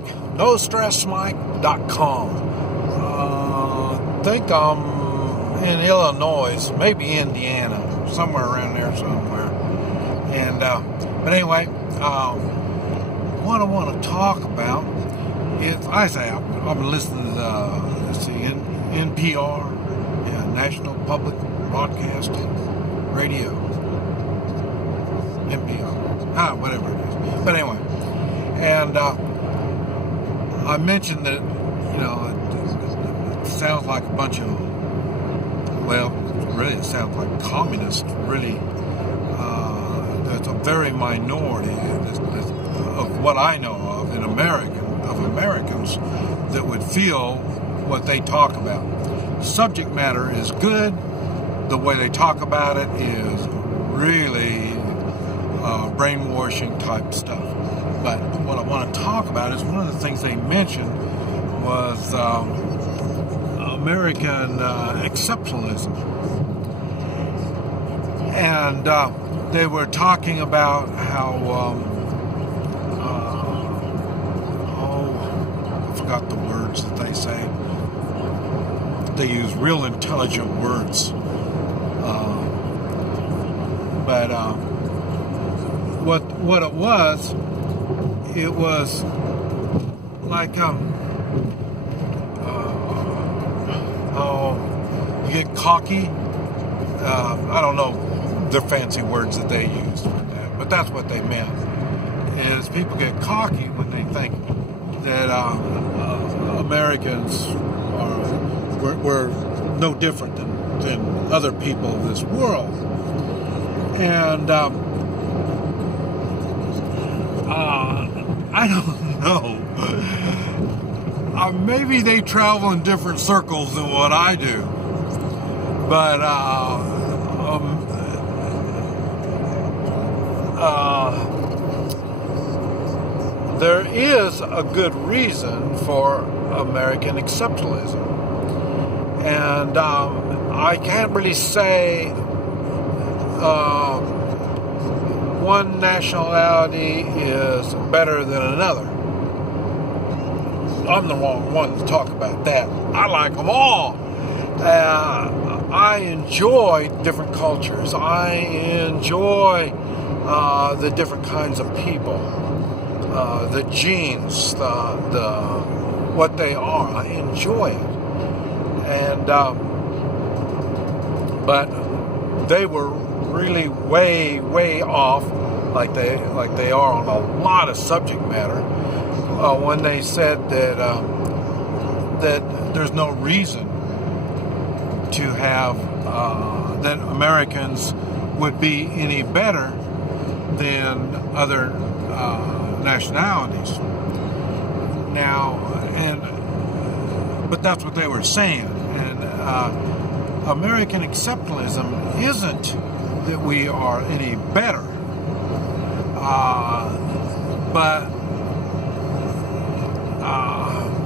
Mike, NoStressMike.com. I think I'm in Illinois, maybe Indiana, somewhere around there somewhere. And but anyway, what I want to talk about is I've been listening to NPR, National Public Broadcasting Radio, NPR, whatever it is. But anyway, and I mentioned that it sounds like a bunch of, it sounds like communists. Really, there's a very minority of what I know of Americans that would feel what they talk about. Subject matter is good. The way they talk about it is really brainwashing type stuff. But what I want to talk about is one of the things they mentioned was American exceptionalism. And they were talking about how, I forgot the words that they say. They use real intelligent words. But what it was like you get cocky. I don't know the fancy words that they use for that, but that's what they meant. Is people get cocky when they think that Americans we're no different than other people of this world, and I don't know. Maybe they travel in different circles than what I do, but there is a good reason for American exceptionalism. And I can't really say one nationality is better than another. I'm the wrong one to talk about that. I like them all. I enjoy different cultures. I enjoy the different kinds of people, the genes, the what they are. I enjoy it. And but they were really way off, like they are on a lot of subject matter, when they said that that there's no reason to have that Americans would be any better than other nationalities. Now, but that's what they were saying. And American exceptionalism isn't that we are any better, but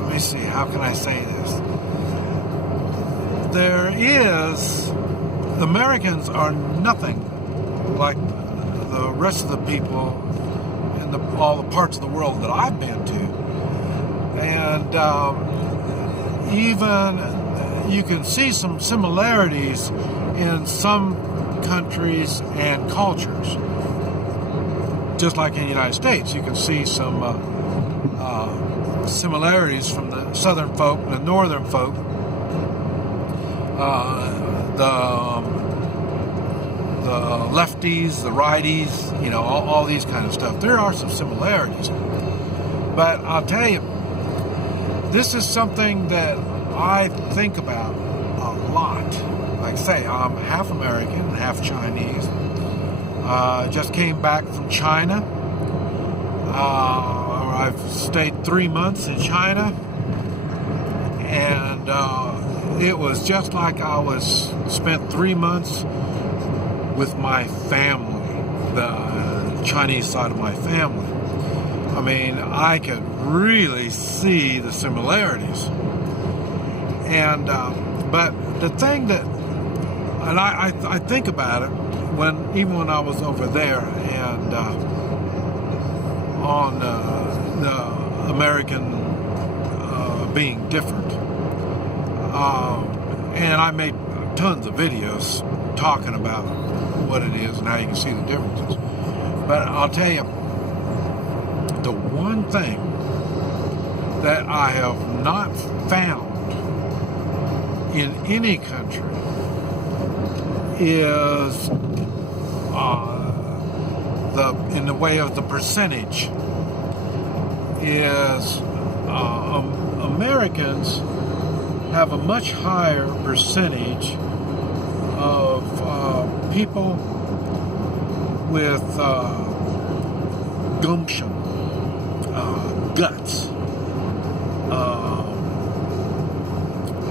let me see, how can I say this? Americans are nothing like the rest of the people in all the parts of the world that I've been to. And even you can see some similarities in some countries and cultures. Just like in the United States, you can see some similarities from the southern folk and the northern folk. The lefties, the righties, all these kind of stuff. There are some similarities. But I'll tell you, this is something that I think about a lot. Like I say, I'm half American and half Chinese. Just came back from China. I've stayed 3 months in China. And it was just like I spent 3 months with my family, the Chinese side of my family. I mean, I could really see the similarities. And but the thing that, and I think about it even when I was over there and on the American being different. And I made tons of videos talking about what it is and how you can see the differences. But I'll tell you, the one thing that I have not found in any country is in the way of the percentage is Americans have a much higher percentage of people with gumption, guts.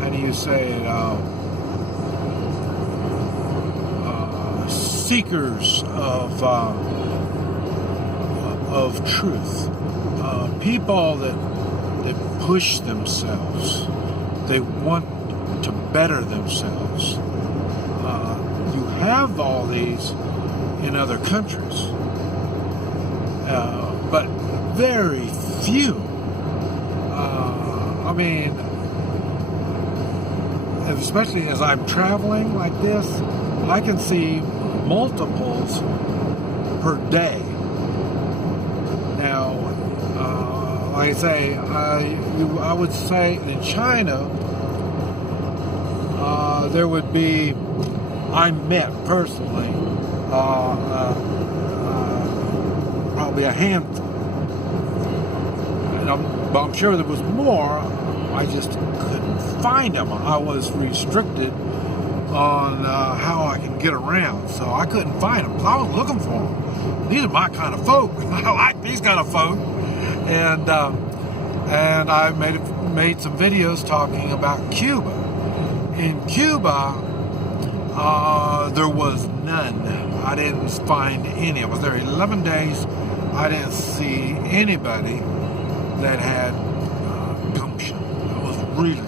How do you say it? Seekers of truth. People that push themselves. They want to better themselves. You have all these in other countries, but very few. I mean, especially as I'm traveling like this, I can see multiples per day. Now, like I say, I would say in China, there would be, I met personally, probably a handful. And I'm sure there was more, I just couldn't find them. I was restricted on how I can get around, so I couldn't find them. So I was looking for them. These are my kind of folk. I like these kind of folk. And I made some videos talking about Cuba. In Cuba, there was none. I didn't find any. I was there 11 days. I didn't see anybody that had gumption. It was really,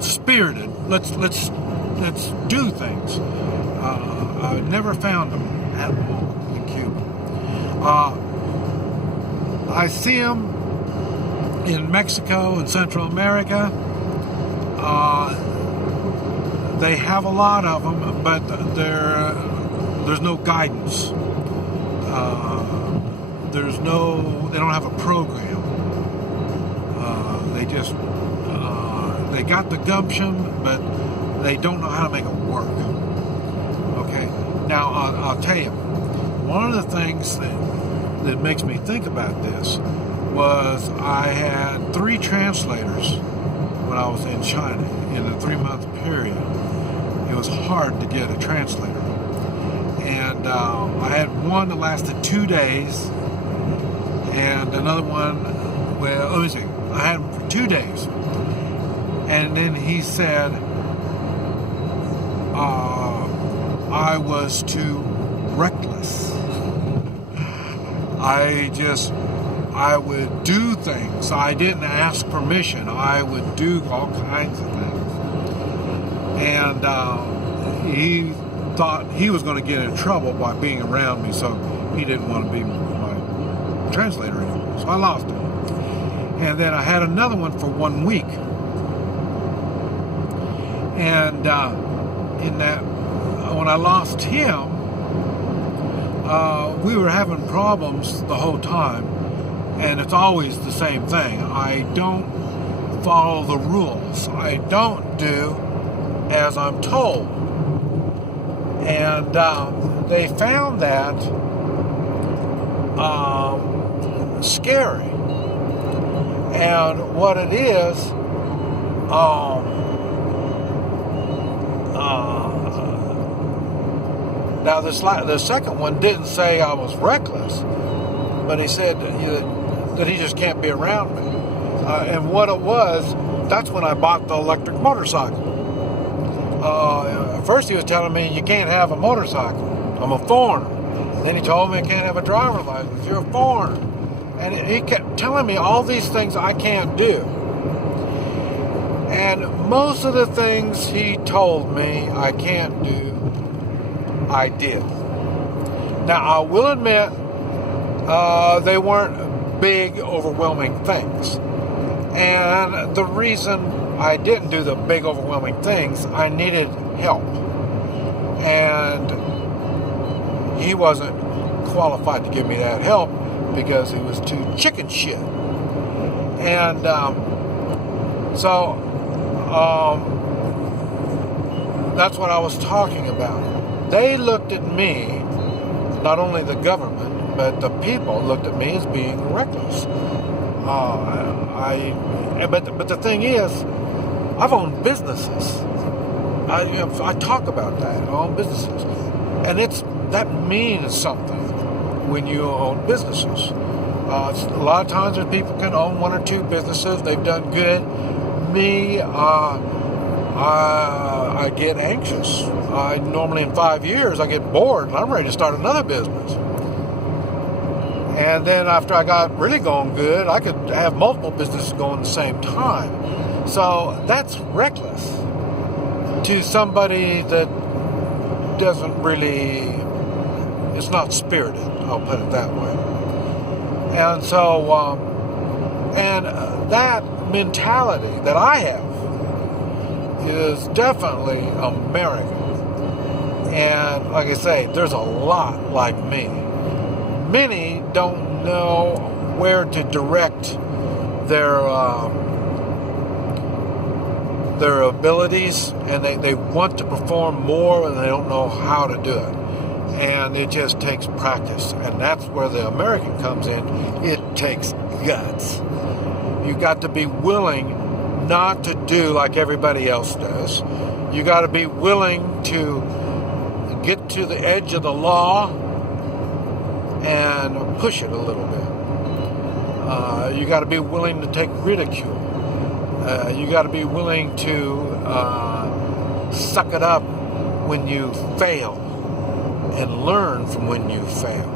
spirited. Let's do things. I never found them at all in Cuba. I see them in Mexico and Central America. They have a lot of them, but there's no guidance. They don't have a program. They got the gumption, but they don't know how to make it work. Okay? Now, I'll tell you, one of the things that makes me think about this was I had 3 translators when I was in China in a 3-month period. It was hard to get a translator. And I had one that lasted 2 days, and another one, let me see, I had him for 2 days. And then he said I was too reckless. I would do things. I didn't ask permission. I would do all kinds of things. And he thought he was going to get in trouble by being around me, so he didn't want to be my translator anymore. So I lost him. And then I had another one for 1 week. And when I lost him, we were having problems the whole time, and it's always the same thing. I don't follow the rules. I don't do as I'm told. And they found that scary. And what it is, now the second one didn't say I was reckless, but he said that he just can't be around me. And what it was, that's when I bought the electric motorcycle. At first he was telling me you can't have a motorcycle. I'm a foreigner. Then he told me I can't have a driver's license. You're a foreigner. And he kept telling me all these things I can't do. And most of the things he told me I can't do, I did. Now, I will admit, they weren't big, overwhelming things. And the reason I didn't do the big, overwhelming things, I needed help. And he wasn't qualified to give me that help because he was too chicken shit. And that's what I was talking about. They looked at me, not only the government, but the people looked at me as being reckless. But the thing is, I've owned businesses. I talk about that. I own businesses, and that means something when you own businesses. A lot of times, when people can own one or two businesses, they've done good. Me, I get anxious. Normally in 5 years, I get bored and I'm ready to start another business. And then after I got really going good, I could have multiple businesses going at the same time. So that's reckless to somebody that doesn't really, it's not spirited, I'll put it that way. And so, that mentality that I have is definitely American. And like I say, there's a lot like me. Many don't know where to direct their abilities, and they want to perform more and they don't know how to do it. And it just takes practice. And that's where the American comes in. It takes guts. You got to be willing not to do like everybody else does. You got to be willing to get to the edge of the law and push it a little bit. You got to be willing to take ridicule. You got to be willing to suck it up when you fail and learn from when you fail.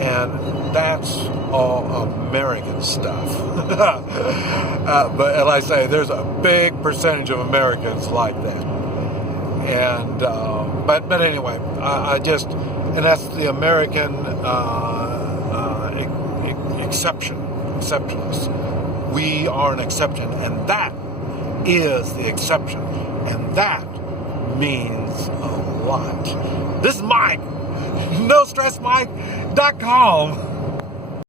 And that's all American stuff. But like I say, there's a big percentage of Americans like that. And but anyway, and that's the American exceptionalists. We are an exception, and that is the exception, and that means a lot. This is Mike. NoStressMike.com.